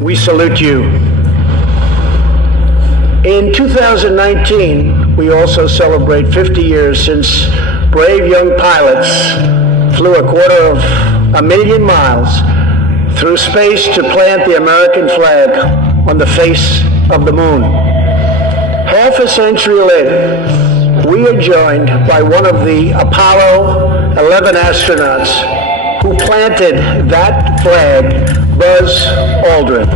We salute you. In 2019, we also celebrate 50 years since brave young pilots flew 250,000 miles through space to plant the American flag on the face of the moon. Half a century later, we are joined by one of the Apollo 11 astronauts who planted that flag, Buzz Aldrin.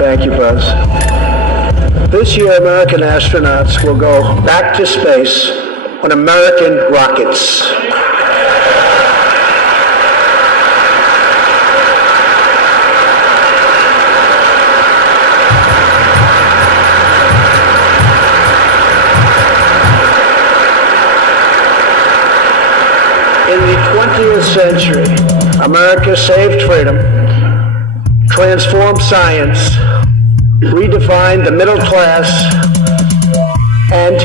Thank you, Buzz. This year, American astronauts will go back to space on American rockets. In the 20th century, America saved freedom, transformed science, redefined the middle class, and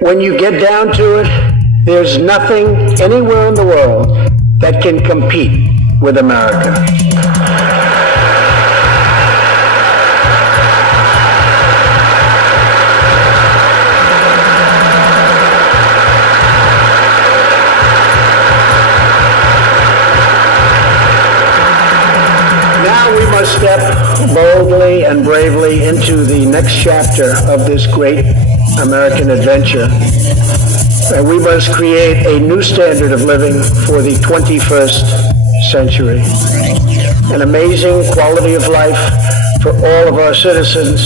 when you get down to it, there's nothing anywhere in the world that can compete with America. Step boldly and bravely into the next chapter of this great American adventure. And we must create a new standard of living for the 21st century. An amazing quality of life for all of our citizens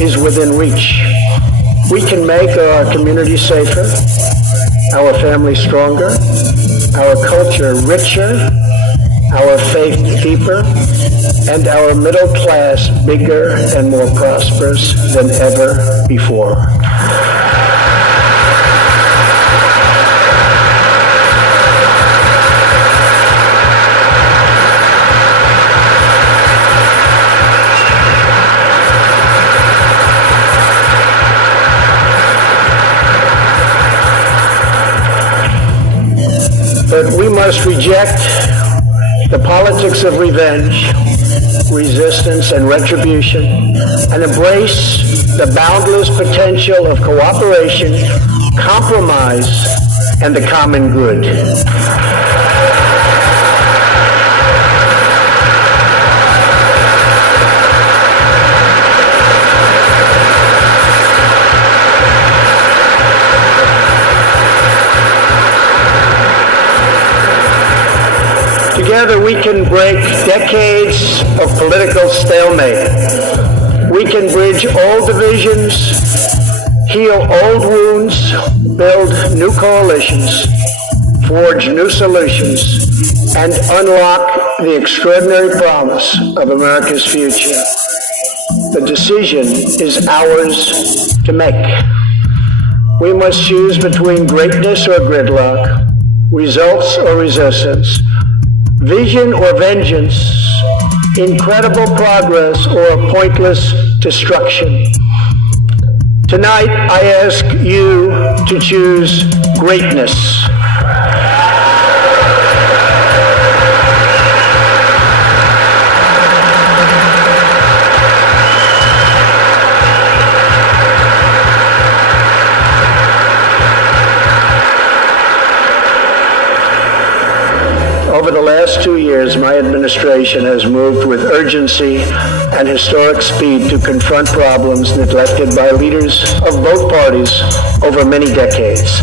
is within reach. We can make our community safer, our family stronger, our culture richer, our faith deeper, and our middle class bigger and more prosperous than ever before. But we must reject the politics of revenge, resistance, and retribution, and embrace the boundless potential of cooperation, compromise, and the common good. Together we can break decades of political stalemate. We can bridge old divisions, heal old wounds, build new coalitions, forge new solutions, and unlock the extraordinary promise of America's future. The decision is ours to make. We must choose between greatness or gridlock, results or resistance, vision or vengeance, incredible progress or pointless destruction. Tonight, I ask you to choose greatness. Over the last 2 years, my administration has moved with urgency and historic speed to confront problems neglected by leaders of both parties over many decades.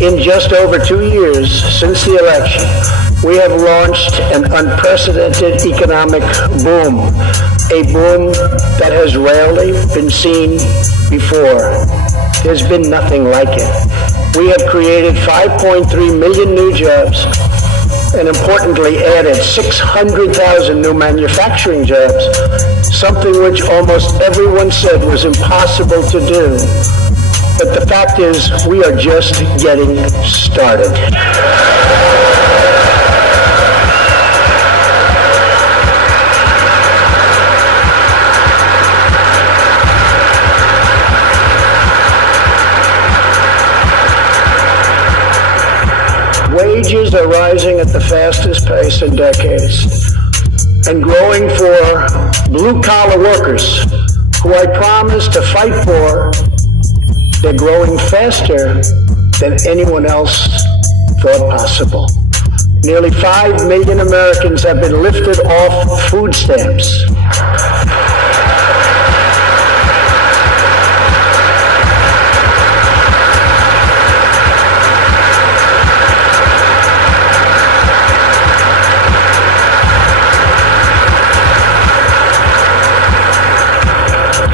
In just over 2 years since the election, we have launched an unprecedented economic boom, a boom that has rarely been seen before. There's been nothing like it. We have created 5.3 million new jobs, and importantly added 600,000 new manufacturing jobs, something which almost everyone said was impossible to do. But the fact is, we are just getting started. Wages are rising at the fastest pace in decades and growing for blue-collar workers who I promised to fight for. They're growing faster than anyone else thought possible. Nearly 5 million Americans have been lifted off food stamps.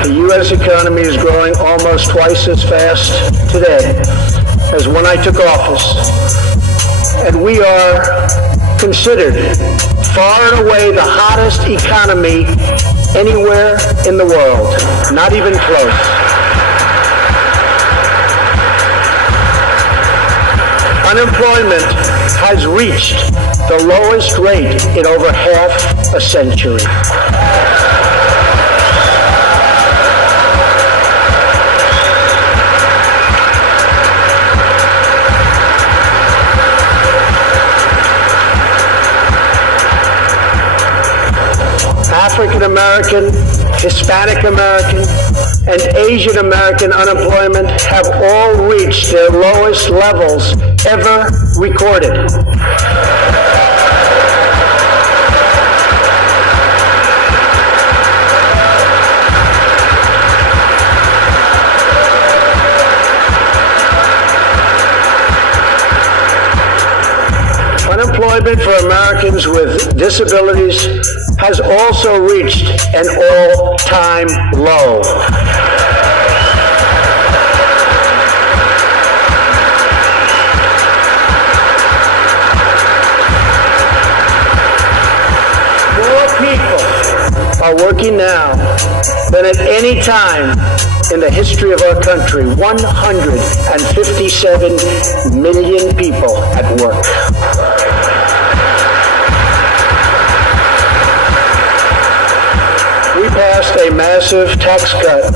The U.S. economy is growing almost twice as fast today as when I took office. And we are considered far and away the hottest economy anywhere in the world, not even close. Unemployment has reached the lowest rate in over half a century. African American, Hispanic American, and Asian American unemployment have all reached their lowest levels ever recorded. Unemployment for Americans with disabilities has also reached an all-time low. More people are working now than at any time in the history of our country. 157 million people at work. We passed a massive tax cut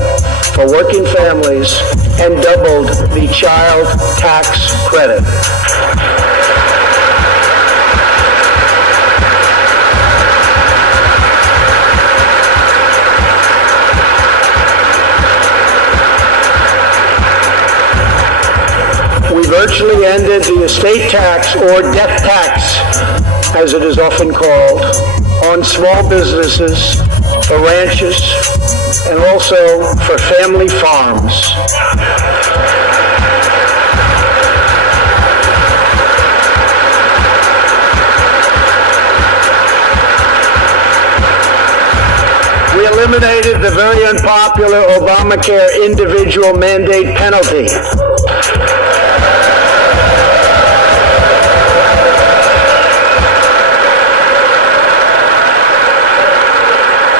for working families and doubled the child tax credit. We virtually ended the estate tax, or death tax, as it is often called, on small businesses, for ranches, and also for family farms. We eliminated the very unpopular Obamacare individual mandate penalty.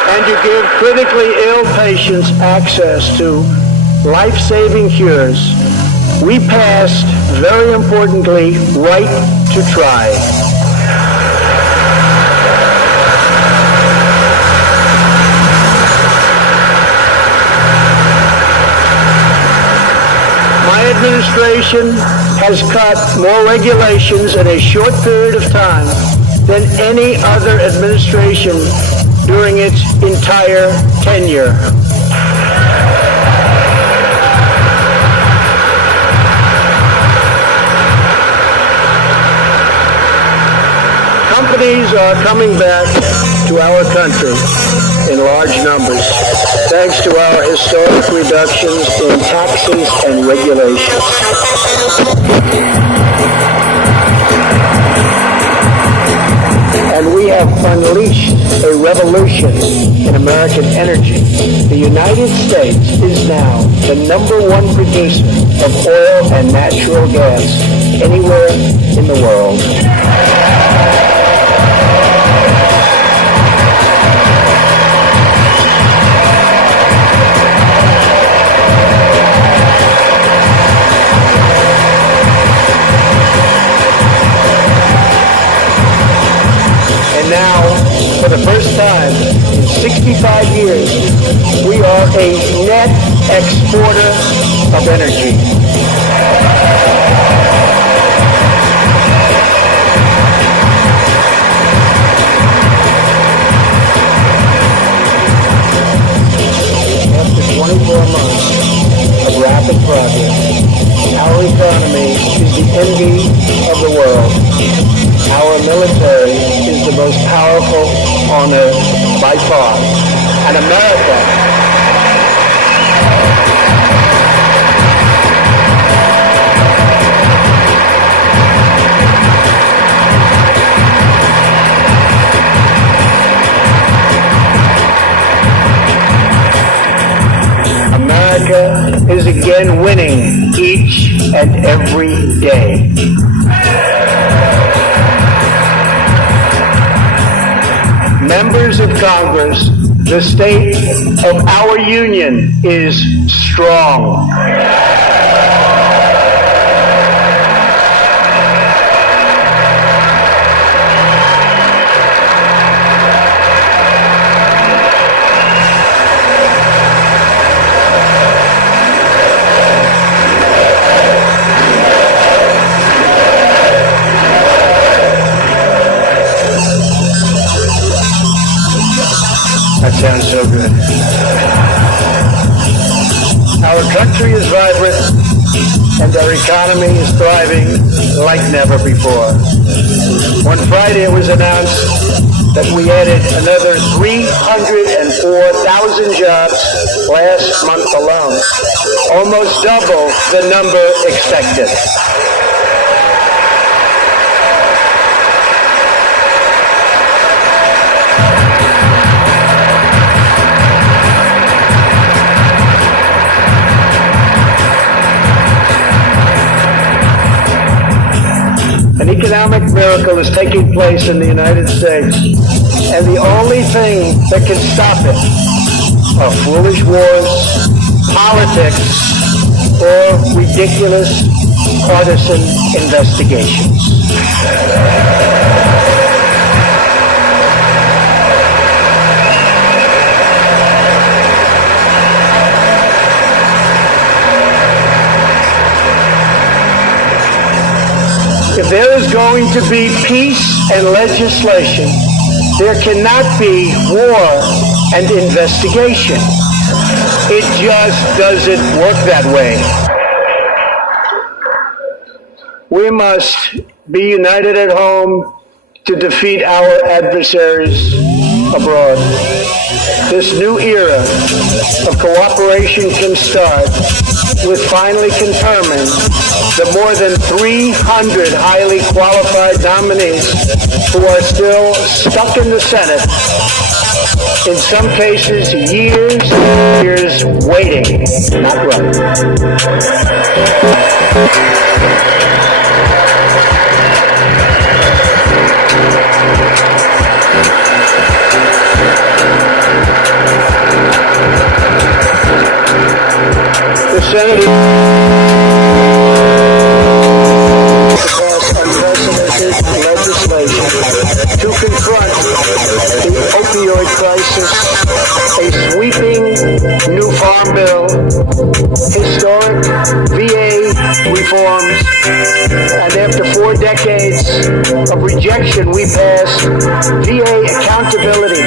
And you give critically ill patients access to life-saving cures. We passed, very importantly, right to try. My administration has cut more regulations in a short period of time than any other administration during its entire tenure. Companies are coming back to our country in large numbers, thanks to our historic reductions in taxes and regulations. And we have unleashed a revolution in American energy. The United States is now the #1 producer of oil and natural gas anywhere in the world. for the first time in 65 years, we are a net exporter of energy. After 24 months of rapid progress, our economy is the envy of the world. Our military is the most powerful on earth by far. And America is again winning each and every day. Members of Congress, the state of our union is strong. That sounds so good. Our country is vibrant and our economy is thriving like never before. On Friday it was announced that we added another 304,000 jobs last month alone, almost double the number expected. An economic miracle is taking place in the United States, and the only thing that can stop it are foolish wars, politics, or ridiculous partisan investigations. If there is going to be peace and legislation, there cannot be war and investigation. It just doesn't work that way. We must be united at home to defeat our adversaries abroad. This new era of cooperation can start with finally confirming the more than 300 highly qualified nominees who are still stuck in the Senate, in some cases years and years waiting, not running. The Senate to pass unprecedented legislation to confront the opioid crisis, a sweeping new farm bill, historic VA reforms, and after 4 decades of rejection, we passed VA accountability.